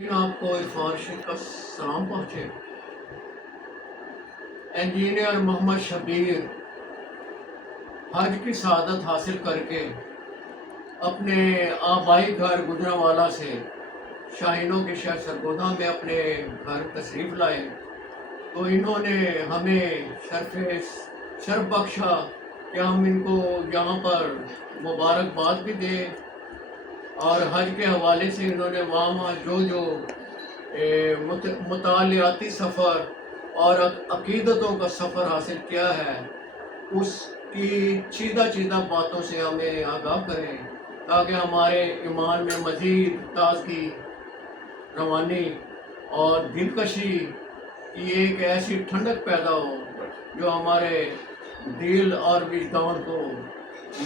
آپ کو عرفان شیخ کا سلام پہنچے۔ انجینئر محمد شبیر حج کی سعادت حاصل کر کے اپنے آبائی گھر گجرانوالہ سے شاہینوں کے شہر سرگودا میں اپنے گھر تشریف لائے تو انہوں نے ہمیں شرف بخشا کہ ہم ان کو یہاں پر مبارکباد بھی دیں، اور حج کے حوالے سے انہوں نے وہاں جو مطالعاتی سفر اور عقیدتوں کا سفر حاصل کیا ہے اس کی چیدہ باتوں سے ہمیں آگاہ کریں تاکہ ہمارے ایمان میں مزید تازگی، روانی اور دلکشی کی ایک ایسی ٹھنڈک پیدا ہو جو ہمارے دل اور وجدان کو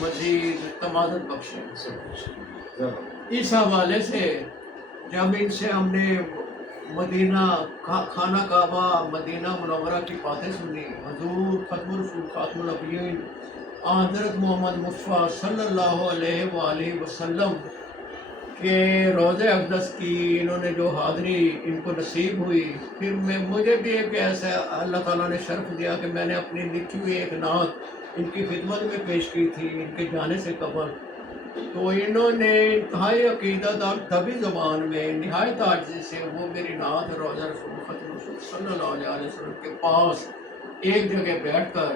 مزید تمازن بخشے۔ اس حوالے سے جب ان سے ہم نے مدینہ خانہ کعبہ مدینہ منورہ کی باتیں سنی، حضور ختم رسول خاتم النبیین حضرت محمد مصطفیٰ صلی اللہ علیہ وآلہ وسلم کے روضہ اقدس کی انہوں نے جو حاضری ان کو نصیب ہوئی، پھر مجھے بھی ایک ایسا اللہ تعالیٰ نے شرف دیا کہ میں نے اپنی لکھی ہوئی ایک نعت ان کی خدمت میں پیش کی تھی ان کے جانے سے قبل، تو انہوں نے انتہائی عقیدت اور طبی زبان میں نہایت عاجزی سے وہ میری نعت روضہ رسول ختم رسول صلی اللہ علیہ وسلم کے پاس ایک جگہ بیٹھ کر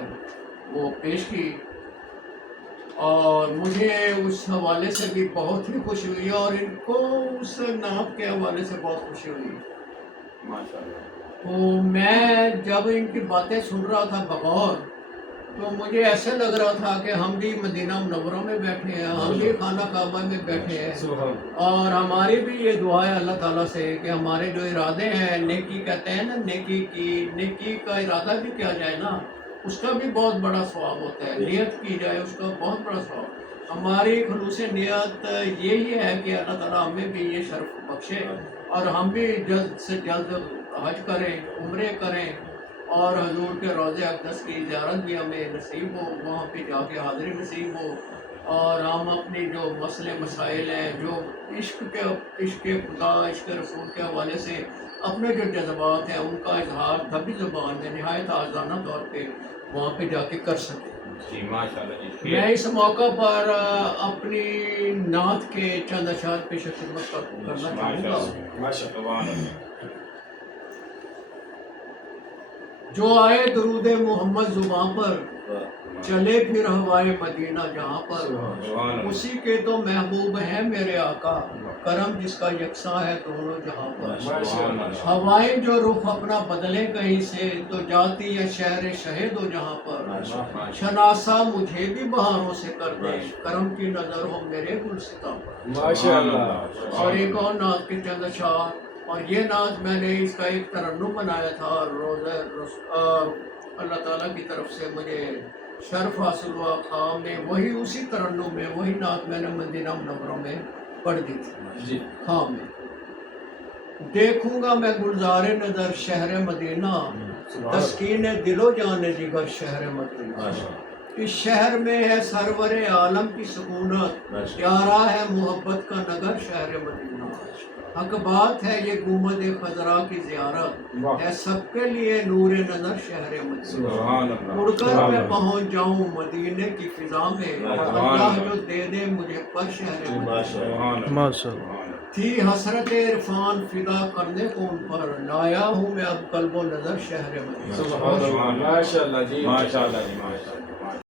وہ پیش کی، اور مجھے اس حوالے سے بھی بہت ہی خوشی ہوئی اور ان کو اس نعت کے حوالے سے بہت خوشی ہوئی۔ تو میں جب ان کی باتیں سن رہا تھا بغور، تو مجھے ایسے لگ رہا تھا کہ ہم بھی مدینہ منورہ میں بیٹھے ہیں، ہم بھی خانہ کعبہ میں بیٹھے ہیں، اور ہماری بھی یہ دعا ہے اللہ تعالیٰ سے کہ ہمارے جو ارادے ہیں، نیکی کہتے ہیں نا، نیکی کا ارادہ بھی کیا جائے نا، اس کا بھی بہت بڑا ثواب ہوتا ہے، نیت کی جائے اس کا بہت بڑا ثواب۔ ہماری خلوص نیت یہی ہے کہ اللہ تعالیٰ ہمیں بھی یہ شرف بخشے اور ہم بھی جلد سے جلد حج کریں، عمرے کریں، اور حضور کے روضہ اقدس کی زیارت بھی ہمیں نصیب ہو، وہاں پہ جا کے حاضری نصیب ہو، اور ہم اپنی جو مسئلے مسائل ہیں، جو عشق خدا عشق رسول کے حوالے سے اپنے جو جذبات ہیں ان کا اظہار دبی زبان میں نہایت آزادانہ طور پہ وہاں پہ جا کے کر سکیں۔ جی ماشاءاللہ جی۔ میں اس موقع پر اپنی نعت کے چند اشعار پیش خدمت کرنا چاہوں گا۔ جو آئے درود محمد زباں پر، چلے پھر ہوائے مدینہ جہاں پر، اسی کے تو محبوب ہیں میرے آقا، کرم جس کا یکساں ہے دونوں جہاں پر۔ ہوائیں جو رخ اپنا بدلے کہیں سے، تو جاتی ہے شہر شہید و جہاں پر، شناسا مجھے بھی بہاروں سے کر دے، کرم کی نظر ہو میرے گلستاں پر۔ اور ایک اور نعت کے چند اشعار، اور یہ نعت میں نے اس کا ایک ترنم بنایا تھا، اللہ تعالیٰ کی طرف سے مجھے شرف حاصل ہوا، خواب میں وہی اسی ترنم میں وہی نعت میں نے مدینہ منورہ میں پڑھ دی تھی خواب میں۔ دیکھوں گا میں گلزار نظر شہر مدینہ، تسکین دل و جان جگر شہر مدینہ، اس شہر میں ہے سرور عالم کی سکونت، پیارا ہے محبت کا نگر شہر مدینہ، حق بات ہے یہ گنبد خضرا کی زیارت، ہے سب کے لیے نور نظر شہر مدینہ، اڑ کر میں پہنچ جاؤں مدینے کی فضا میں، اللہ جو دے دے مجھے پر شہر مدینہ، تھی حسرت عرفان فدا کرنے کو ان پر، لایا ہوں میں اب قلب و نظر شہر مدینہ۔ ماشاءاللہ جی، ماشاءاللہ جی، ماشاءاللہ۔